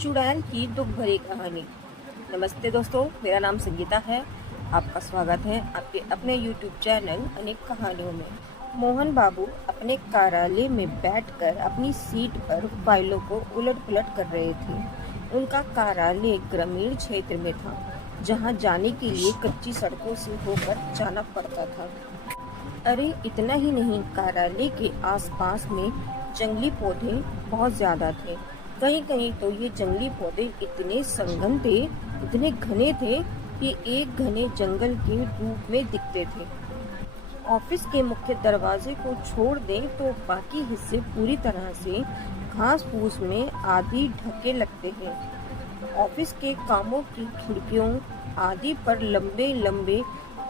चुड़ैल की दुख भरी कहानी। नमस्ते दोस्तों, मेरा नाम संगीता है। आपका स्वागत है आपके अपने YouTube चैनल अनेक कहानियों में। मोहन बाबू अपने कार्यालय में बैठकर अपनी सीट पर फाइलों को उलट-पुलट कर रहे थे। उनका कार्यालय ग्रामीण क्षेत्र में था, जहां जाने के लिए कच्ची सड़कों से होकर जाना पड़ता था। अरे इतना ही नहीं, कार्यालय के आसपास में जंगली पौधे बहुत ज्यादा थे। कहीं कहीं तो ये जंगली पौधे इतने सघन थे, इतने घने थे कि एक घने जंगल के रूप में दिखते थे। ऑफिस के मुख्य दरवाजे को छोड़ दें तो बाकी हिस्से पूरी तरह से घास फूस में आदि ढके लगते हैं। ऑफिस के कामों की खिड़कियों आदि पर लंबे लंबे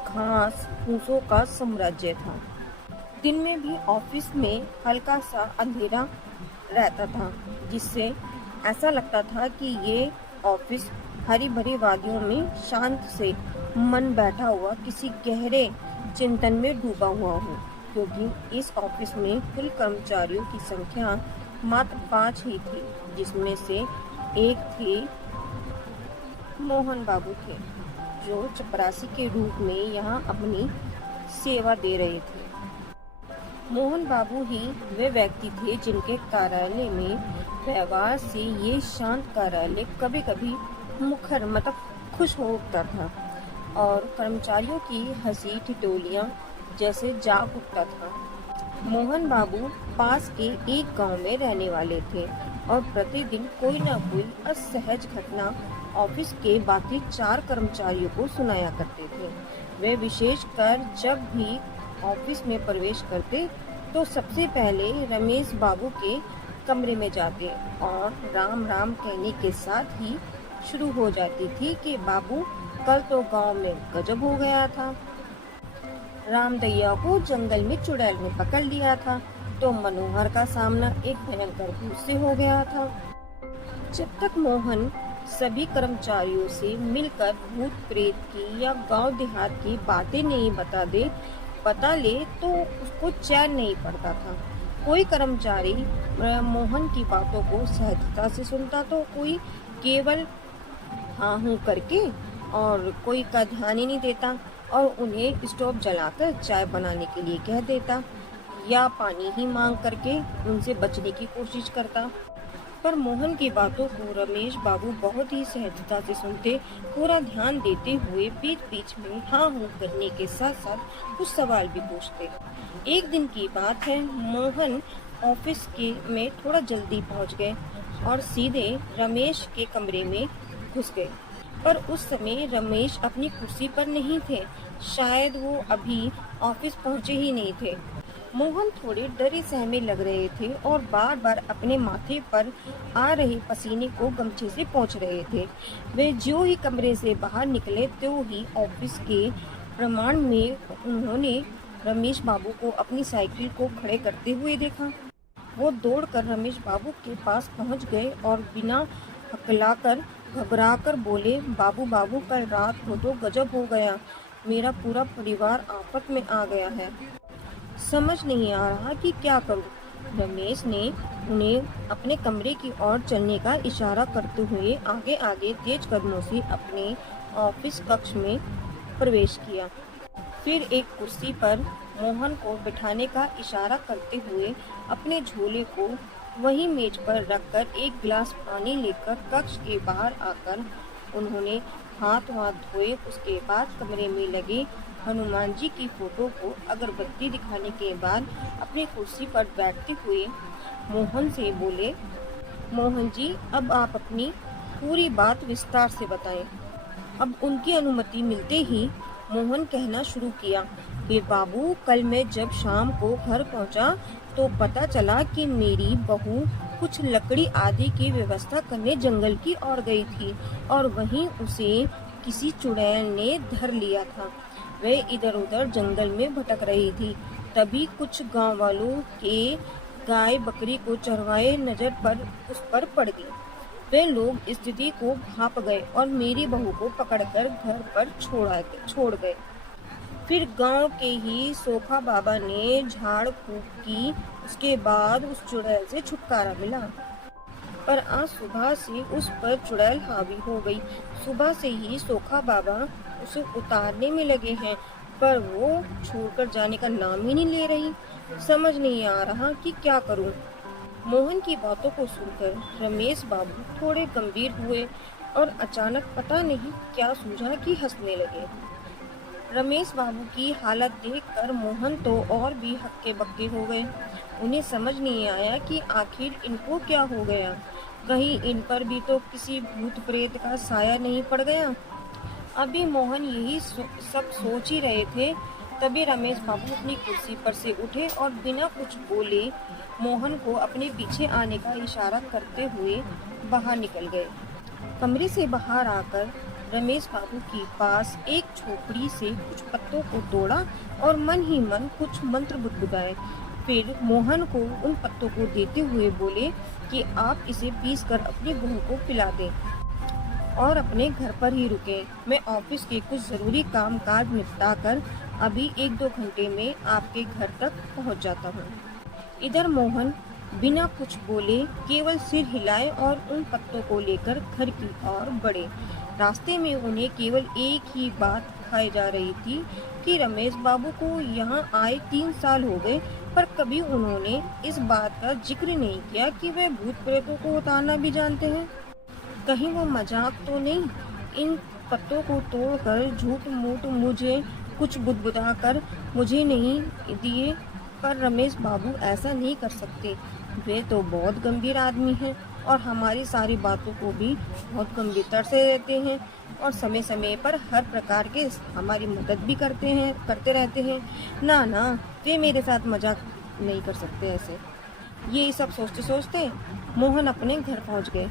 घास फूसों का साम्राज्य था। दिन में भी ऑफिस में हल्का सा अंधेरा रहता था, जिससे ऐसा लगता था कि ये ऑफिस हरी भरी वादियों में शांत से मन बैठा हुआ किसी गहरे चिंतन में डूबा हुआ हो, क्योंकि इस ऑफिस में कुल कर्मचारियों की संख्या मात्र 5 ही थी, जिसमें से एक थे मोहन बाबू थे, जो चपरासी के रूप में यहाँ अपनी सेवा दे रहे थे। मोहन बाबू ही वे व्यक्ति थे जिनके कार्यालय में व्यवहार से ये शांत कार्यालय कभी कभी मुखर मतलब खुश हो उठता था और कर्मचारियों की हंसी ठिठोलियां जैसे जाग उठता था। मोहन बाबू पास के एक गांव में रहने वाले थे और प्रतिदिन कोई न कोई असहज घटना ऑफिस के बाकी 4 कर्मचारियों को सुनाया करते थे। वे विशेषकर जब भी ऑफिस में प्रवेश करते तो सबसे पहले रमेश बाबू के कमरे में जाते और राम राम कहने के साथ ही शुरू हो जाती थी कि बाबू कल तो गांव में गजब हो गया था। रामदैया को जंगल में चुड़ैल ने पकड़ लिया था, तो मनोहर का सामना एक भयंकर भूत से हो गया था। जब तक मोहन सभी कर्मचारियों से मिलकर भूत प्रेत की या गांव देहात की बातें नहीं बता ले तो उसको चैन नहीं पड़ता था। कोई कर्मचारी मोहन की बातों को सहजता से सुनता तो कोई केवल हाँ हूँ करके, और कोई का ध्यान ही नहीं देता और उन्हें स्टोव जलाकर चाय बनाने के लिए कह देता या पानी ही मांग करके उनसे बचने की कोशिश करता। पर मोहन की बातों को रमेश बाबू बहुत ही सहजता से सुनते, पूरा ध्यान देते हुए बीच बीच में हाँ हूँ करने के साथ साथ कुछ सवाल भी पूछते। एक दिन की बात है, मोहन ऑफिस के में थोड़ा जल्दी पहुंच गए और सीधे रमेश के कमरे में घुस गए। पर उस समय रमेश अपनी कुर्सी पर नहीं थे, शायद वो अभी ऑफिस पहुंचे ही नहीं थे। मोहन थोड़े डरे सहमे लग रहे थे और बार बार अपने माथे पर आ रहे पसीने को गमछे से पोंछ रहे थे। वे जो ही कमरे से बाहर निकले त्यों ही ऑफिस के प्रमाण में उन्होंने रमेश बाबू को अपनी साइकिल को खड़े करते हुए देखा। वो दौड़कर रमेश बाबू के पास पहुंच गए और बिना हकलाकर घबराकर बोले, बाबू बाबू कल रात को तो गजब हो गया, मेरा पूरा परिवार आफत में आ गया है, समझ नहीं आ रहा कि क्या करूं। रमेश ने उन्हें अपने कमरे की ओर चलने का इशारा करते हुए आगे आगे तेज कदमों से अपने ऑफिस कक्ष में प्रवेश किया। फिर एक कुर्सी पर मोहन को बिठाने का इशारा करते हुए अपने झोले को वही मेज पर रखकर एक गिलास पानी लेकर कक्ष के बाहर आकर उन्होंने हाथ धोए। उसके बाद कमरे में लगे हनुमान जी की फोटो को अगरबत्ती दिखाने के बाद अपनी कुर्सी पर बैठते हुए मोहन से बोले, मोहन जी अब आप अपनी पूरी बात विस्तार से बताएं। अब उनकी अनुमति मिलते ही मोहन कहना शुरू किया कि बाबू कल मैं जब शाम को घर पहुंचा तो पता चला कि मेरी बहू कुछ लकड़ी आदि की व्यवस्था करने जंगल की ओर गई थी और वहीं उसे किसी चुड़ैल ने धर लिया था। वह इधर उधर जंगल में भटक रही थी। तभी कुछ गांव वालों के गाय बकरी को चरवाए नजर पर उस पर पड़ गई। वे लोग स्थिति को भांप गए और मेरी बहू को पकड़कर घर पर छोड़ गए। फिर गांव के ही सोखा बाबा ने झाड़ फूक की, उसके बाद उस चुड़ैल से छुटकारा मिला। पर आज सुबह से उस पर चुड़ैल हावी हो गई। सुबह से ही सोखा बाबा उसे उतारने में लगे हैं, पर वो छोड़कर जाने का नाम ही नहीं ले रही। समझ नहीं आ रहा कि क्या करूं। मोहन की बातों को सुनकर रमेश बाबू थोड़े गंभीर हुए और अचानक पता नहीं क्या सूझा कि हंसने लगे। रमेश बाबू की हालत देखकर मोहन तो और भी हक्के बक्के हो गए। उन्हें समझ नहीं आया कि आखिर इनको क्या हो गया। कहीं इन पर भी तो किसी भूत प्रेत का साया नहीं पड़ गया। अभी मोहन यही सब सोच ही रहे थे, तभी रमेश बाबू अपनी कुर्सी पर से उठे और बिना कुछ बोले मोहन को अपने पीछे आने का इशारा करते हुए बाहर निकल गए। कमरे से बाहर आकर रमेश बाबू के पास एक झोपड़ी से कुछ पत्तों को तोड़ा और मन ही मन कुछ मंत्र बुदबुदाए। फिर मोहन को उन पत्तों को देते हुए बोले कि आप इसे पीस कर अपनी बहू को पिला दें और अपने घर पर ही रुकें। मैं ऑफिस के कुछ जरूरी काम काज निपटा कर अभी 1-2 घंटे में आपके घर तक पहुंच जाता हूं। इधर मोहन बिना कुछ बोले केवल सिर हिलाए और उन पत्तों को लेकर घर की ओर बढ़े। रास्ते में उन्हें केवल एक ही बात दिखाई जा रही थी कि रमेश बाबू को यहाँ आए 3 साल हो गए, पर कभी उन्होंने इस बात का जिक्र नहीं किया कि वे भूत प्रेतों को उतारना भी जानते हैं। कहीं वो मजाक तो नहीं। इन पत्तों को तोड़कर झूठ मूठ मुझे कुछ बुदबुदा कर मुझे नहीं दिए, पर रमेश बाबू ऐसा नहीं कर सकते। वे तो बहुत गंभीर आदमी हैं और हमारी सारी बातों को भी बहुत गंभीरता से लेते हैं और समय समय पर हर प्रकार के हमारी मदद भी करते रहते हैं। ना ना, वे मेरे साथ मजाक नहीं कर सकते ऐसे। ये सब सोचते सोचते मोहन अपने घर पहुंच गए।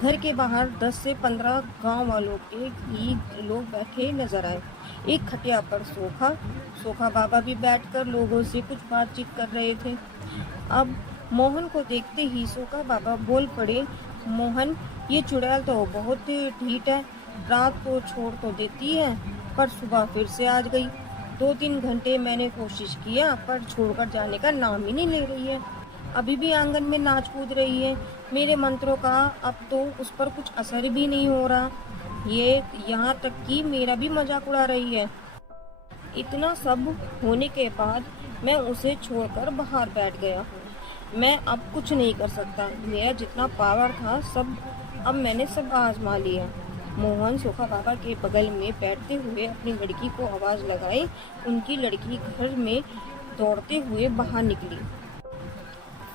घर के बाहर 10 से 15 गांव वालों के ही लोग बैठे नजर आए। एक खटिया पर सोखा बाबा भी बैठकर लोगों से कुछ बातचीत कर रहे थे। अब मोहन को देखते ही सोखा बाबा बोल पड़े, मोहन, ये चुड़ैल तो बहुत ढीठ है। रात को छोड़ तो देती है, पर सुबह फिर से आ गई। 2-3 घंटे मैंने कोशिश किया, पर छोड़कर जाने का नाम ही नहीं ले रही है। अभी भी आंगन में नाच कूद रही है। मेरे मंत्रों का अब तो उस पर कुछ असर भी नहीं हो रहा। ये यहाँ तक कि मेरा भी मजाक उड़ा रही है। इतना सब होने के बाद मैं उसे छोड़कर बाहर बैठ गया हूँ। मैं अब कुछ नहीं कर सकता। मेरा जितना पावर था अब मैंने सब आजमा लिया। मोहन सोखा बाबा के बगल में बैठते हुए अपनी लड़की को आवाज लगाई। उनकी लड़की घर में दौड़ते हुए बाहर निकली।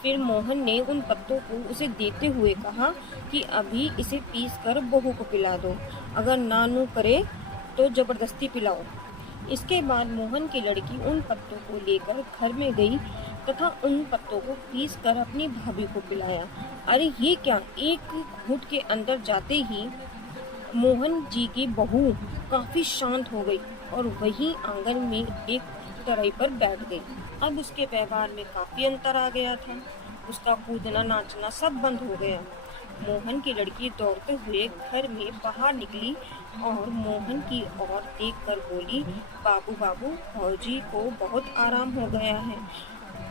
फिर मोहन ने उन पत्तों को उसे देते हुए कहा कि अभी इसे पीस कर बहू को पिला दो, अगर नानू करे तो जबरदस्ती पिलाओ। इसके बाद मोहन की लड़की उन पत्तों को लेकर घर में गई तथा उन पत्तों को पीस कर अपनी भाभी को पिलाया। अरे ये क्या! एक घूंट के अंदर जाते ही मोहन जी की बहू काफी शांत हो गई और वहीं आंगन में एक तराई पर बैठ गई। अब उसके व्यवहार में काफी अंतर आ गया था। उसका कूदना नाचना सब बंद हो गया। मोहन की लड़की दौड़ते हुए घर में बाहर निकली और मोहन की ओर देखकर बोली, बाबू बाबू, भौजी को बहुत आराम हो गया है।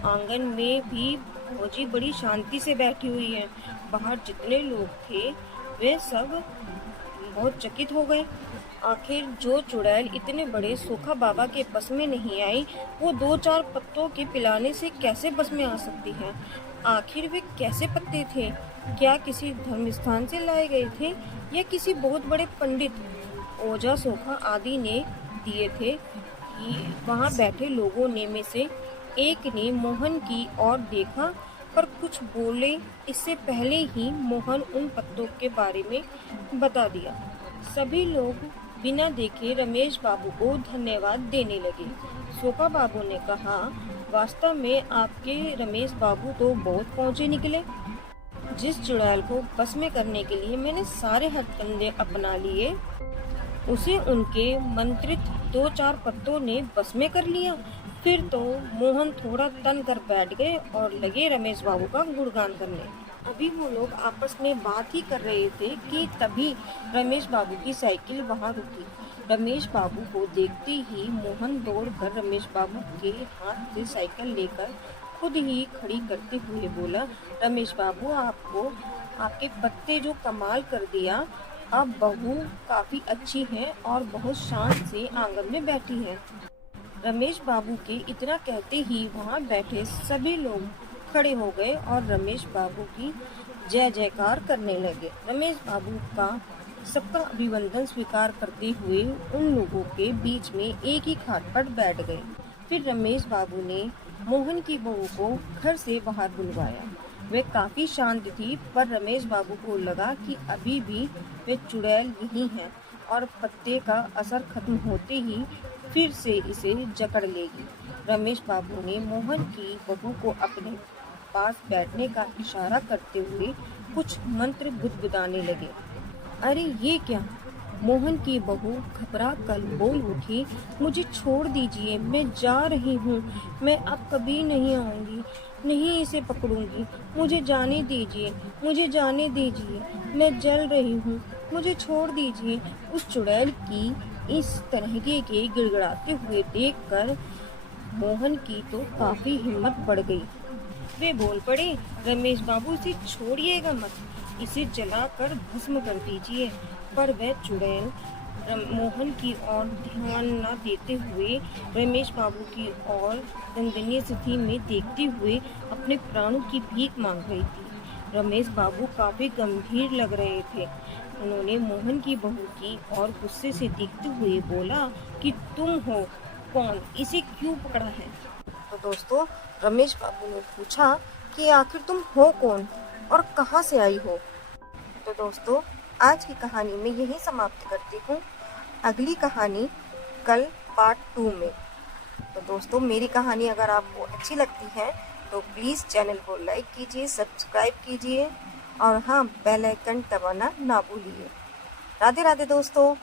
आंगन में भी भौजी बड़ी शांति से बैठी हुई है। बाहर जितने लोग थे वे सब बहुत चकित हो गए। आखिर जो चुड़ैल इतने बड़े सोखा बाबा के बस में नहीं आई, वो 2-4 पत्तों के पिलाने से कैसे बस में आ सकती है? आखिर वे कैसे पत्ते थे? क्या किसी धर्म स्थान से लाए गए थे या किसी बहुत बड़े पंडित ओझा सोखा आदि ने दिए थे? वहाँ बैठे लोगों ने में से एक ने मोहन की ओर देखा पर कुछ बोले इससे पहले ही मोहन उन पत्तों के बारे में बता दिया। सभी लोग बिना देखे रमेश बाबू को धन्यवाद देने लगे। सोखा बाबू ने कहा, वास्तव में आपके रमेश बाबू तो बहुत पहुँचे निकले। जिस चुड़ैल को बस में करने के लिए मैंने सारे हथकंडे अपना लिए, उसे उनके मंत्रित 2-4 पत्तों ने बस में कर लिया। फिर तो मोहन थोड़ा तन कर बैठ गए और लगे रमेश बाबू का गुणगान करने। अभी वो लोग आपस में बात ही कर रहे थे कि तभी रमेश बाबू की साइकिल वहां रुकी। रमेश बाबू को देखते ही मोहन दौड़कर रमेश बाबू के हाथ से साइकिल लेकर खुद ही खड़ी करते हुए बोला, रमेश बाबू, आपको आपके पत्ते जो कमाल कर दिया। अब बहू काफी अच्छी है और बहुत शांत से आंगन में बैठी है। रमेश बाबू के इतना कहते ही वहां बैठे सभी लोग खड़े हो गए और रमेश बाबू की जय जयकार करने लगे। रमेश बाबू का सबका अभिवंदन स्वीकार करते हुए उन लोगों के बीच में एक ही खाट पर बैठ गए। फिर रमेश बाबू ने मोहन की बहू को घर से बाहर बुलवाया। वे काफी शांत थी, पर रमेश बाबू को लगा कि अभी भी वे चुड़ैल यही हैं और पत्ते का असर खत्म होते ही फिर से इसे जकड़ लेगी। रमेश बाबू ने मोहन की बहू को अपने पास बैठने का इशारा करते हुए कुछ मंत्र गुदगुदाने लगे। अरे ये क्या? मोहन की बहू घबरा कर बोल उठी, मुझे छोड़ दीजिए, मैं जा रही हूँ, मैं अब कभी नहीं आऊंगी, नहीं इसे पकड़ूंगी, मुझे जाने दीजिए, मुझे जाने दीजिए, मैं जल रही हूँ, मुझे छोड़ दीजिए। उस चुड़ैल की इस तरह के गिड़गिड़ाते हुए देखकर मोहन की तो काफी हिम्मत बढ़ गई। वे बोल पड़े, रमेश बाबू इसे छोड़िएगा मत, इसे जलाकर भस्म कर दीजिए। पर वह चुड़ैल मोहन की ओर ध्यान न देते हुए रमेश बाबू की ओर दयनीय स्थिति में देखते हुए अपने प्राणों की भीख मांग रही थी। रमेश बाबू काफी गंभीर लग रहे थे। उन्होंने मोहन की बहू की ओर गुस्से से देखते हुए बोला कि तुम हो कौन, इसे क्यों पकड़ा है? तो दोस्तों, रमेश बाबू ने पूछा कि आखिर तुम हो कौन और कहां से आई हो? तो दोस्तों, आज की कहानी में यही समाप्त करती हूँ। अगली कहानी कल पार्ट 2 में। तो दोस्तों, मेरी कहानी अगर आपको अच्छी लगती है तो प्लीज़ चैनल को लाइक कीजिए, सब्सक्राइब कीजिए और हाँ, बेल आइकन दबाना ना भूलिए। राधे राधे दोस्तों।